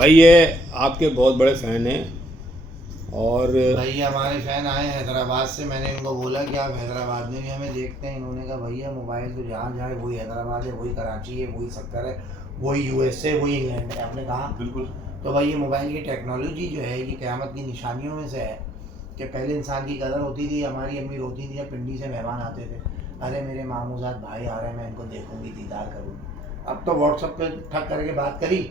भाई ये आपके बहुत बड़े फ़ैन हैं और भैया हमारे फ़ैन आए हैं हैदराबाद से। मैंने इनको बोला कि आप हैदराबाद में भी हमें देखते हैं। इन्होंने कहा भैया मोबाइल तो जहाँ जाए वही हैदराबाद है, वही कराची है, वही सक्कर है, वही यूएसए, वही इंग्लैंड है। आपने कहा बिल्कुल। तो भाई ये मोबाइल की टेक्नोलॉजी जो है ये क़यामत की निशानियों में से है कि पहले इंसान की कदर होती थी। हमारी अम्मी रोती थी जब पिंडी से मेहमान आते थे, अरे मेरे मामूजात भाई आ रहे हैं, मैं इनको देखूंगी, दीदार करूँगी। अब तो व्हाट्सअप पे ठक करके बात करी,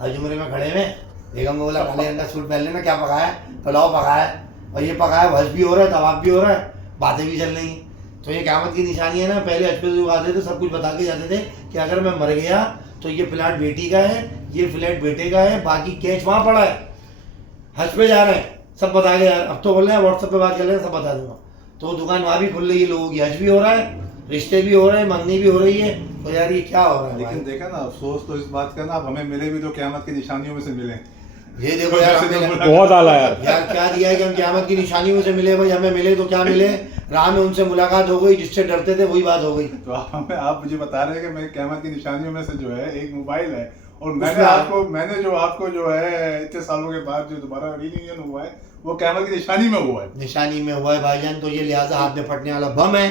हजूमरे में खड़े में बेगम को बोला काले रंग का सूट पहन लेना, क्या पकाया है, पुलाव पकाया है, और ये पकाया, हज भी हो रहा है, तवाब भी हो रहा है, बातें भी चल रही हैं। तो ये क़यामत की निशानी है ना। पहले हज पे लोग आते थे, सब कुछ बता के जाते थे कि अगर मैं मर गया तो ये फ्लैट बेटी का है, ये फ्लैट बेटे का है, बाकी कैश वहाँ पड़ा है, हज पे जा रहे हैं, सब बता के। अब तो बोल रहे हैं व्हाट्सएप पे बात कर रहे हैं, सब बता दूंगा। तो दुकान वहाँ भी खुल रही है, लोगों की हज भी हो रहा है, रिश्ते भी हो रहे हैं, मंगनी भी हो रही है। तो यार ये क्या हो रहा है? लेकिन देखा ना, अफसोस तो इस बात का ना, अब हमें मिले भी तो क़यामत की निशानियों में से मिले। ये देखो यार, हमें बहुत आला यार क्या दिया है कि हम क़यामत की निशानियों से मिले। भाई हमें मिले तो क्या मिले, राह में उनसे मुलाकात हो गई, जिससे डरते थे वही बात हो गई। तो आप मुझे बता रहे हैं कि मैं क़यामत की निशानियों में से जो है एक मोबाइल है, और उसमें मैंने जो आपको जो है इतने सालों के बाद जो दोबारा रीयूनियन हुआ है वो क़यामत की निशानी में हुआ है। निशानी में हुआ है भाईजान। तो ये लिहाजा हाथ में फटने वाला बम है।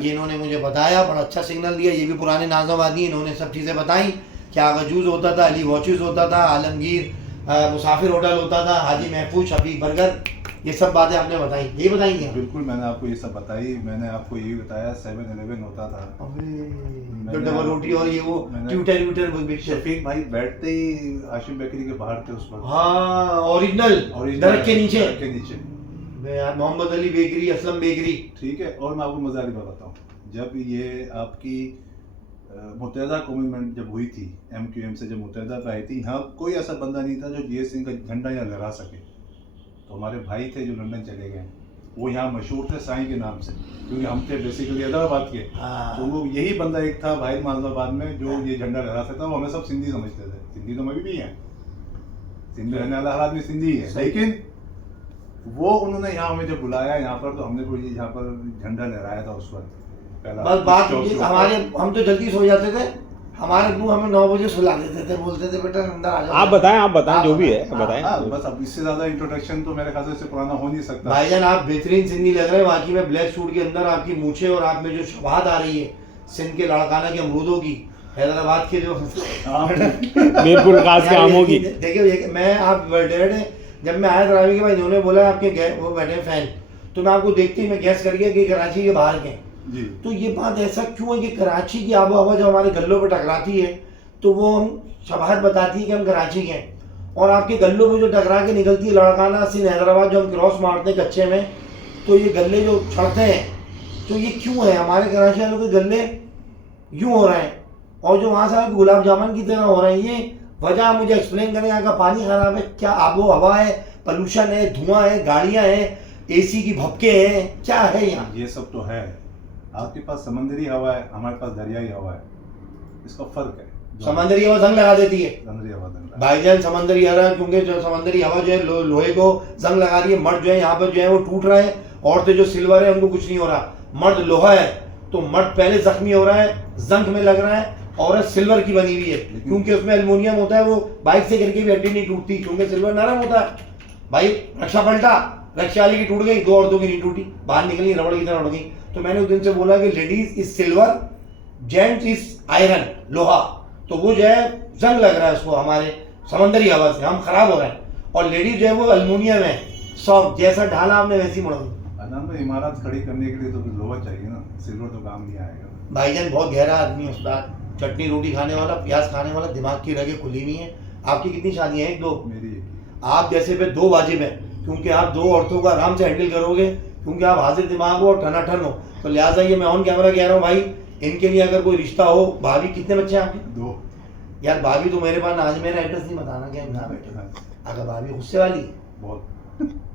ये इन्होंने मुझे बताया, बड़ा अच्छा सिग्नल दिया। ये भी पुराने नाज़ाबादी, इन्होंने सब चीज़ें बताई। क्या गजूज़ होता था, अली वॉचेस होता था, आलमगीर मुसाफिर होटल होता था, हाजी महफूज, शफीक बर्गर, ये सब बातें आपने बताई, यही बताई हैं? बिल्कुल, मैंने आपको ये सब बताई। मैंने आपको ये भी बताया 7-Eleven होता था, तो डबल रोटी और ये वो ट्विटर शफीक भाई बैठते ही आशिम बेकरी के बाहर थे उस वक्त। हाँ, ओरिजिनल दरख्त के नीचे नीचे मोहम्मद अली बेकरी, असलम बेकरी। ठीक है। और मैं आपको मज़ाक की बात बताऊँ, जब ये आपकी मुत्तहिदा कौमें जब हुई थी, MQM से जब मुत्तहिदा पे आई थी, यहाँ कोई ऐसा बंदा नहीं था जो GS सिंह का झंडा यहाँ लहरा सके। तो हमारे भाई थे जो लंदन चले गए, वो यहाँ मशहूर थे साईं के नाम से, क्योंकि हम थे बेसिकली हैदराबाद के। तो वो यही बंदा एक था भाई मानसाबाद में जो ये झंडा लहरा सकता। वो हमें सब सिंधी समझते थे। सिंधी तो मैं भी हैं, सिंधी रहने वाला हर आदमी सिंधी है, लेकिन वो उन्होंने यहाँ हमें जब बुलाया यहाँ पर, तो हमने कोई यहाँ पर झंडा लहराया था उस वक्त। बस बात हमारे, हम तो जल्दी सो जाते थे, हमारे अब्बू हमें 9 बजे सुला देते थे, बोलते थे बेटा अंदर आ जाओ। आप बताएं जो भी है बताएं। बस अब इससे ज्यादा इंट्रोडक्शन तो मेरे ख्याल से पुराना हो नहीं सकता। भाईजान आप बेहतरीन सिंधी लग रहे हैं, बाकी में ब्लैक सूट के अंदर आपकी मूछें और आप में जो शबात आ रही है सिंध के लड़काना के अमरूदों की, हैदराबाद के जो मीरपुर खास के आमों की। देखिए मैं आप बर्थडे जब मैं आया ड्राइविंग के बाद इन्होंने बोला आपके वो बैठे फैन, तो मैं आपको देखते ही मैं गैस कर गया कि कराची के बाहर के जी। तो ये बात ऐसा क्यों है कि कराची की आबो हवा जब हमारे गल्लों पर टकराती है तो वो हम शबाहत बताती है कि हम कराची के हैं, और आपके गल्लों में जो टकरा के निकलती है लड़काना सिंध हैदराबाद जो हम क्रॉस मारते हैं कच्चे में, तो ये गले जो छड़ते हैं, तो ये क्यों है हमारे कराची वालों के गले यूँ हो रहे हैं, और जो वहाँ से गुलाब जामुन की तरह हो रहे हैं। ये वजह मुझे एक्सप्लेन करें। यहाँ का पानी ख़राब है, क्या आबो हवा है, पॉल्यूशन है, धुआं है, गाड़ियाँ हैं, AC की भपके हैं, क्या है यहाँ? ये सब तो है। आपके पास समंदरी हवा है, हमारे पास दरियाई हवा है, इसका फर्क है। समंदरी हवा जंग लगा देती है समंदरी हवा भाईजान, समंदरी हवा, क्योंकि जो समंदरी हवा जो है लोहे को जंग लगा रही है। मर्द जो है यहाँ पर जो है वो टूट रहे हैं, औरतें जो सिल्वर है उनको कुछ नहीं हो रहा। मर्द लोहा है तो मर्द पहले जख्मी हो रहा है, जंग में लग रहा है, औरत सिल्वर की बनी हुई है, क्योंकि उसमें एल्युमिनियम होता है, वो बाइक से गिर के भी हड्डी नहीं टूटती, क्योंकि सिल्वर नरम होता है। भाई रक्षा पलटा, रक्षा वाली की टूट गई, 2 औरतों की नहीं टूटी, बाहर निकली रबड़ की तरह उड़ गई। तो मैंने उस दिन से बोला कि ladies is silver, gents is iron, लोहा। तो वो जो है जंग लग रहा है उसको हमारे समंदरी हवा से, हम खराब हो रहे हैं, और लेडीज जो है वो एल्युमिनियम है, सॉफ्ट, जैसा ढाला आपने वैसी मुड़ा। इमारत खड़ी करने के लिए तो लोहा चाहिए ना, सिल्वर तो काम नहीं आएगा। भाईजान बहुत गहरा आदमी है उस्ताद, चटनी रोटी खाने वाला, प्याज खाने वाला, दिमाग की रगें खुली हुई हैं। आपकी कितनी शादियाँ हैं? 2। मेरी आप जैसे पे 2 वाजिब है, क्योंकि आप 2 औरतों को आराम से हैंडल करोगे, क्योंकि आप हाजिर दिमाग हो और ठनाठन हो। तो लिहाजा ये मैं ऑन कैमरा कह रहा हूँ भाई, इनके लिए अगर कोई रिश्ता हो। भाभी कितने बच्चे हैं आपके? 2। यार भाभी तो मेरे पास, आज मेरा एड्रेस नहीं बताना क्या ना बेटे, अगर भाभी गुस्से वाली है बहुत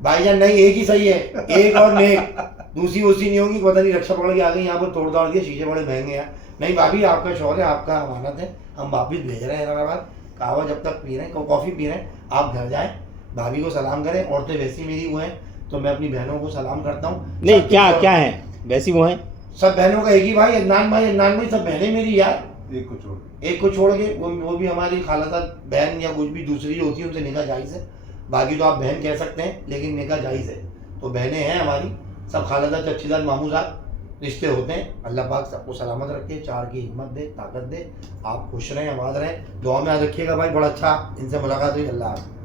भाईजान, नहीं एक ही सही है, एक और नेक, दूसरी उसी नहीं होगी। पता नहीं रक्षा पकड़ के आ गई यहाँ पर, तोड़ दाड़ दिया, शीशे बड़े महंगे हैं। नहीं भाभी आपका शौहर है, आपका अमानत है, हम वापिस भेज रहे हैं हैदराबाद। कहवा जब तक पी रहे हैं, कॉफ़ी पी रहे हैं, आप घर जाएं, भाभी को सलाम करें। औरतें वैसी मेरी वो हैं, तो मैं अपनी बहनों को सलाम करता हूँ। नहीं क्या है वैसी वो हैं, सब बहनों का एक ही भाई, अदनान भाई सब बहनें मेरी यार। एक को छोड़ एक को छोड़ के वो भी हमारी खालाजाद बहन या कुछ भी दूसरी जो होती है उनसे निकाह जायज़ है। बाकी तो आप बहन कह सकते हैं लेकिन निकाह जायज़ है। तो बहनें हैं हमारी, सब खालाजाद चच्चीजाद मामूजाद रिश्ते होते हैं। अल्लाह पाक सबको सलामत रखे, चार की हिम्मत दे, ताकत दे, आप खुश रहें, आबाद रहें, दुआ में याद रखिएगा भाई। बड़ा अच्छा इनसे मुलाकात हुई। अल्लाह हाफ़िज़।